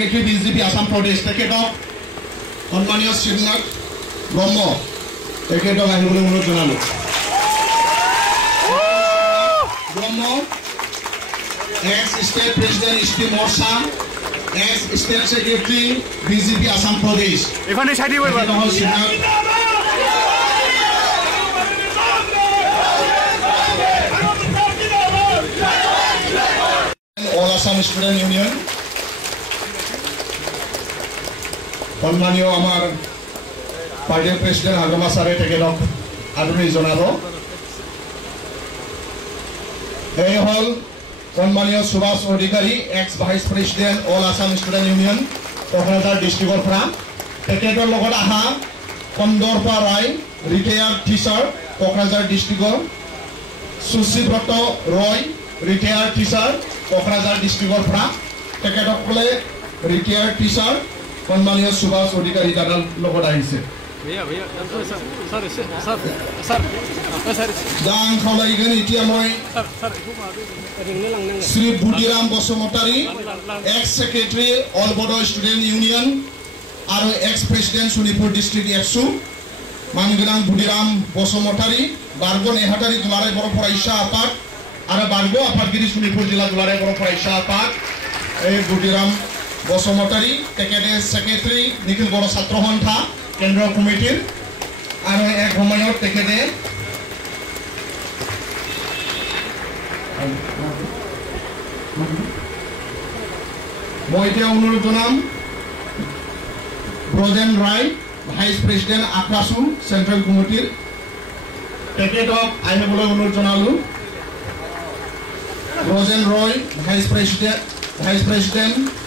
Secretary BJP Assam Pradesh তেখেতক সন্মানীয় শ্ৰীনাথ ব্ৰহ্ম তেখেতক আহিবলৈ অনুৰোধ জনালো ব্ৰহ্ম ex-state president Isti Morcha ex-state secretary BJP Assam Pradesh এখানে সাইডে বলবা All Assam Student Union সন্মানীয় আমার পার্টির প্রেসিডেন্ট আগমা সারে তেখেতক আদৰণি জনাব এই হল সন্মানীয় Subhash Adhikari ex vice president all Assam student union Kokrajhar ডিস্ট্ৰিক্টৰ পৰা তেখেতৰ লগত আহা কন্দৰ্পা ৰায় ৰিটায়াৰ্ড টিচাৰ কোকৰাঝাৰ ডিস্ট্ৰিক্টৰ সুশীব্ৰত ৰয় ৰিটায়াৰ্ড টিচাৰ কোকৰাঝাৰ ডিস্ট্ৰিক্টৰ পৰা তেখেতসকলে ৰিটায়াৰ্ড টিচাৰ সন্মানীয় সুভাষ অধিকাৰী দাদাৰ লগত আহিছে দান খাওলাইগেন এতিয়া মই Shri Butiram Basumatary ex secretary all Bodo student union আৰ এক্স প্ৰেসিডেন্ট শোণিতপুৰ ডিস্ট্ৰিক্ট একশো মানগোনাং বুটিৰাম বসুমতাৰী বাৰ্গ নেহাটাৰি দুলাৰাই বড় ফৰাইসা আপাত আৰ বাৰ্গ আপাতগিৰি শোণিতপুৰ জিলা দুলাৰাই বড় ফৰাইসা আপাত এই বুটিৰাম বসুমতাৰী তেখেতে সেক্ৰেটাৰি নিখিল বড় ছাত্ৰ সন্থা কেন্দ্ৰ কমিটিৰ আৰ এক সময়ত তেখেতে মই এতিয়া অনুৰোধ জনাম Brajen Roy vice president AKRASU central কমিটিৰ তেখেতক আহিবলৈ অনুৰোধ জনালো ব্ৰজেন ৰয় ভাইস প্ৰেসিডেন্ট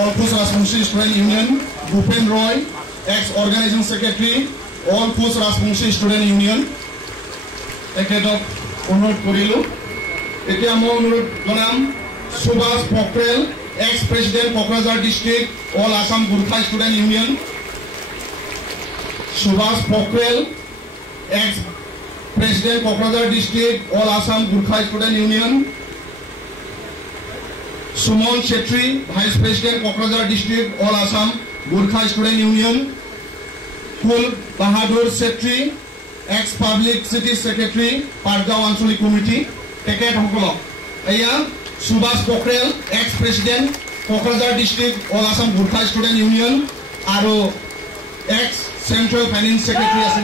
অলফুজ Rajbongshi student union Bhupen Roy ex organising secretary অলফুজ ৰাজবংশী স্টুডেন্ট ইউনিয়ন তেখেতক অনুৰোধ কৰিলো এতিয়া মই অনুৰোধ জনাম Subhash Pokhrel ex president Kokrajhar district all Assam Gorkha student union Subhash Pokhrel ex president Kokrajhar district all Assam Gorkha student union Suman Chhetri vice president Kokrajhar district all Assam Gorkha student union Kul Bahadur Chhetri ex public city secretary Patgaon আঞ্চলিক কমিটি তেখেতসকলক এয়া Subhash Pokhrel ex president Kokrajhar district all Assam Gorkha student union আৰ এক্স সেন্ট্ৰাল ফাইনেন্স সেক্ৰেটাৰি আছে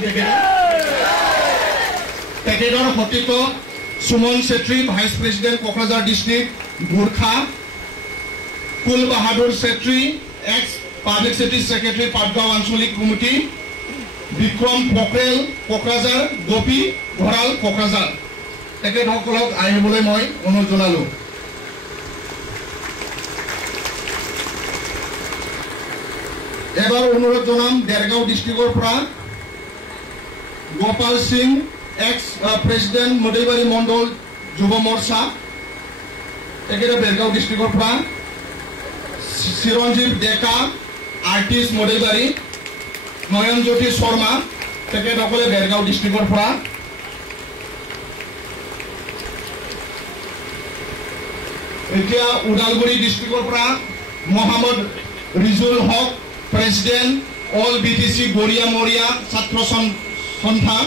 তেখেতৰ সতীৰ্থ Suman Chhetri vice president Kokrajhar district Gorkha Kul Bahadur Chhetri ex public city secretary Patgaon আঞ্চলিক committee Bikram Pokhrel Kokrajhar Gopi Bharali Kokrajhar তেখেতসকলক আহিবলৈ মই অনুৰোধ জনালো এবাৰ অনুৰোধ জনাম দেৰগাঁও ডিস্ট্ৰিক্টৰ পৰা গোপাল সিং এক্স প্ৰেসিডেন্ট মডেলবাৰী মণ্ডল যুৱ মৰ্চা তেখেতে দেৰগাঁও ডিস্ট্ৰিক্টৰ পৰা চিৰঞ্জীৱ ডেকা আৰ্টিষ্ট মডেলবাৰী নয়নজ্যোতি শৰ্মা তেখেতসকলে দেৰগাঁও ডিস্ট্ৰিক্টৰ পৰা এতিয়া ওদালগুৰি ডিস্ট্ৰিক্টৰ পৰা Mohammad Rizul Haque president all BTC Goria Moria ছাত্র সন্থা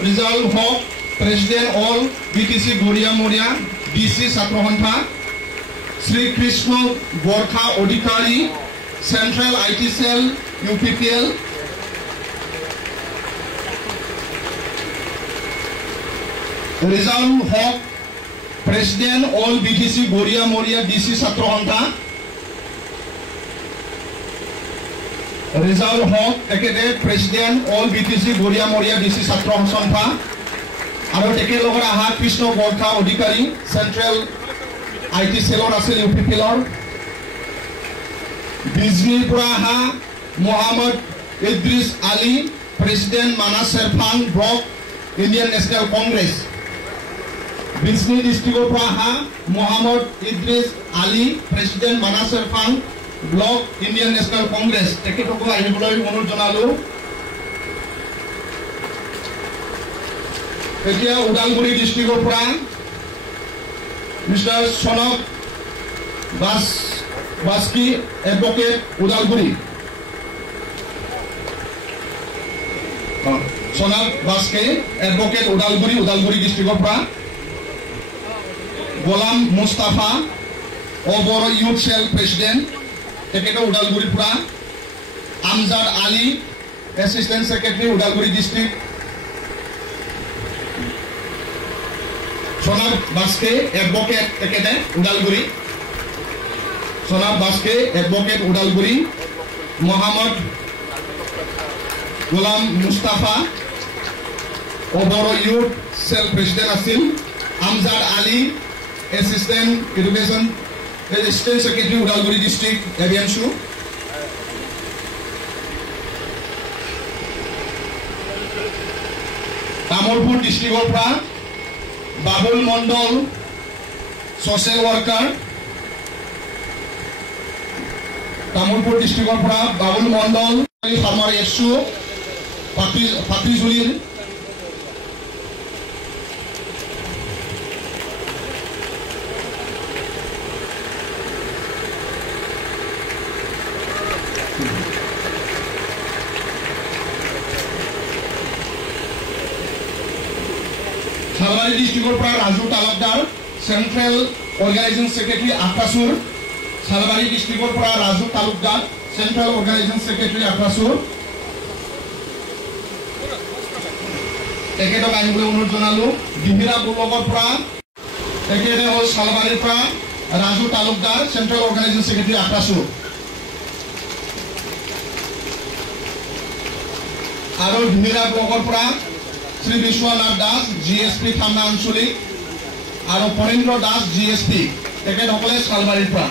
Rizal Haque president all BTC Goria Moria DC ছাত্র সন্থা Srikrishna Barkha Adhikari central IT cell UPPL Rizal Haque president all BTC Goria Moria DC ছাত্র সন্থা রিজাল হক তেখেতে president all BTC Goria Moria DC ছাত্র সন্থা আর তেখেতৰ লগত আহা কৃষ্ণ বৰখা অধিকাৰী সেন্ট্ৰাল আইটি সেলৰ আছিল ইউপিপিএলৰ বিজনীৰ পৰা আহা Mohammad Idris Ali president Manas Sherfan block Indian National Congress Bijni ডিস্ট্ৰিক্টৰ পৰা আহা Mohammad Idris Ali president Manas Sherfan block Indian National Congress তেখেতসকল আহিবলৈ অনুৰোধ জনালো এতিয়া ওদালগুৰি ডিস্ট্ৰিক্টৰ পৰা mister Sanak Baski advocate Udalguri Sonal Baske advocate Udalguri ডিস্ট্ৰিক্টৰ পৰা গোলাম মুস্তাফা ওবৰ ইউথ সেল প্ৰেসিডেন্ট তেখেত উদালগুৰিৰ পৰা Amjad Ali assistant secretary Udalguri district Sonal Baske advocate তেখেতে উদালগুৰি সোনাল বাস্কে এডভোকেট উদালগুৰি মোহাম্মদ গোলাম মুস্তাফা ওবৰ ইউথ সেল প্ৰেসিডেন্ট আছিল Amjad Ali assistant education assistant secretary Udalguri district এভিএমসু তামোলপুৰ ডিস্ট্ৰিক্টৰ পৰা বাবুল মণ্ডল সোশ্যাল ওয়াৰ্কাৰ তামোলপুৰ ডিস্ট্ৰিক্টৰ পৰা বাবুল মণ্ডল ফাৰ্মাৰ এফসু পাত্ৰিজুলিৰ সালবাড়ি ডিস্ট্ৰিক্টৰ পৰা Raju Talukdar central organising secretary আকাশুৰ সালবাড়ি ডিস্ট্ৰিক্টৰ পৰা Raju Talukdar central organising secretary আকাশুৰ তেখেতক আনিবলৈ অনুৰোধ জনালো ডিহিৰা ব্লকৰ পৰা তেখেতে হ'ল সালবাড়িৰ পৰা Raju Talukdar central organising secretary আকাশুৰ আৰু ডিহিৰা ব্লকৰ পৰা শ্ৰী বিশ্বনাথ দাস জিএসপি থানা আঞ্চলিক আৰু পৰেন্দ্ৰ দাস জিএসপি তেখেতসকলে সালবাড়িৰ পৰা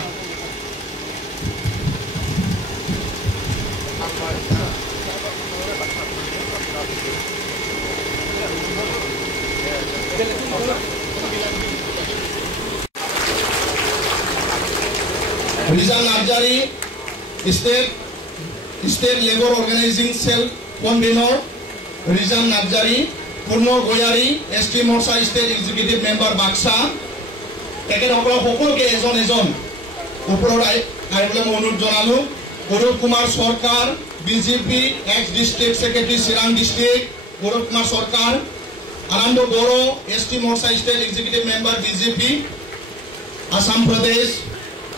Rizan Narzary state labour organising cell convener Rizan Narzary Purna Goyary ST Morcha state executive member Baksa তেখেতসকল সকলোকে এজন এজন ওপৰত আহিবলৈ মই অনুৰোধ জনালো Gaurav Kumar Sarkar BJP ex district secretary Chirang district Gaurav Kumar Sarkar Ananda Boro ST Morcha state executive member BJP Assam প্রদেশ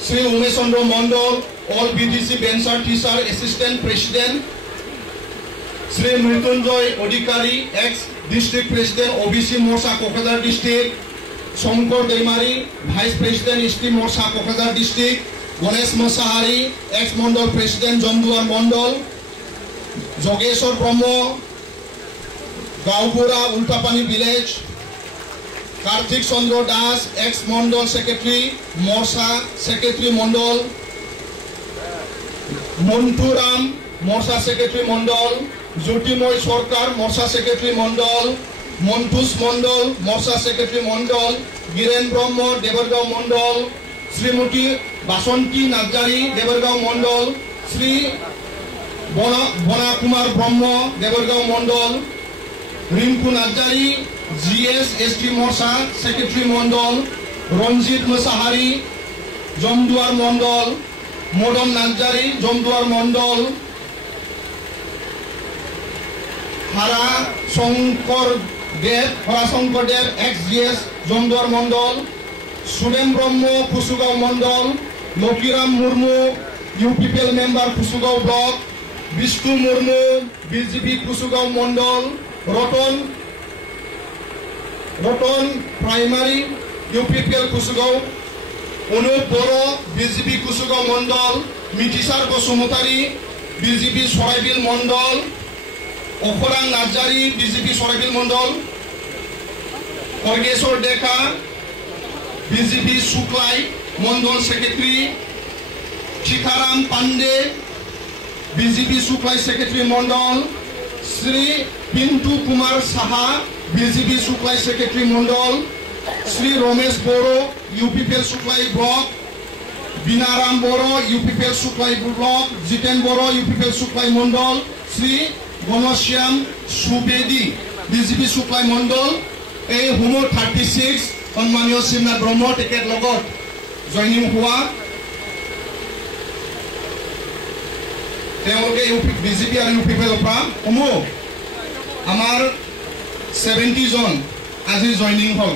Shri Umesh Chandra Mandal all BTC venture teacher assistant president Shri Mrityunjay Adhikari ex district president OBC মোর্চা Kokrajhar district Shankar Daimary vice president ST Morcha Kokrajhar district Ganesh Mushahary ex mandal president Jamduar mandal Jogeshwar Brahma গাঁওবুড়া Ultapani village Kartik Chandra Das ex mandal secretary Morcha secretary mandal Manturam Morcha secretary mandal Jyotimoy Sarkar Morcha secretary mandal মন্টুস mandal Morcha secretary mandal Giren Brahma Debargaon Mondal Shrimati বাসন্তী Narzary দেবরগাঁও Mondal Shri Bana Kumar Brahma Debargaon mandal Rinku Narzary GS ST Morcha secretary mandal Ranjit Mushahary Jamduar mandal Madan Narzary Jamduar mandal Hara Shankar Deb ex GS Jamduar mandal Surem Brahma Kusugaon mandal Lakiram Murmu UPPL member Kusugaon block Bishnu Murmu BJP Kusugaon mandal Ratan primary UPPL Kusugaon Anup Boro BJP Kusugaon mandal মিটিসার Basumatary BJP Saraibil mandal Aparang Narzary BJP Saraibil mandal Khargeswar Deka BJP Suklai mandal secretary Shikharam Pandey BJP Suklai secretary mandal Shri Pintu Kumar Saha BJP Suklai secretary mandal Shri Ramesh Boro UPPL Suklai block Binaram Boro UPPL Suklai block Jiten Boro UPPL Suklai mandal Shri Ghanashyam Subedi BJP Suklai mandal এই হুমো 36 সম্মানীয় শিবনাথ ব্ৰহ্ম তেখেত লগত joining হোৱা তেওঁলোকে BJP আৰু ইউপিপিৰ পৰা কমেও আমাৰ 70 জন আজি জইনিং হ'ল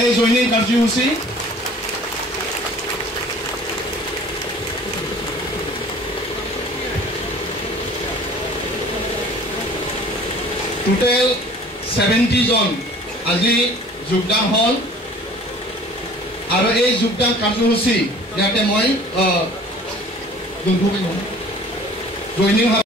এই জইনিং কাৰ্যসূচী টোটেল 70 জন আজি যোগদান হ'ল আৰু এই যোগদান কাৰ্যসূচী ইয়াতে মই জইনিং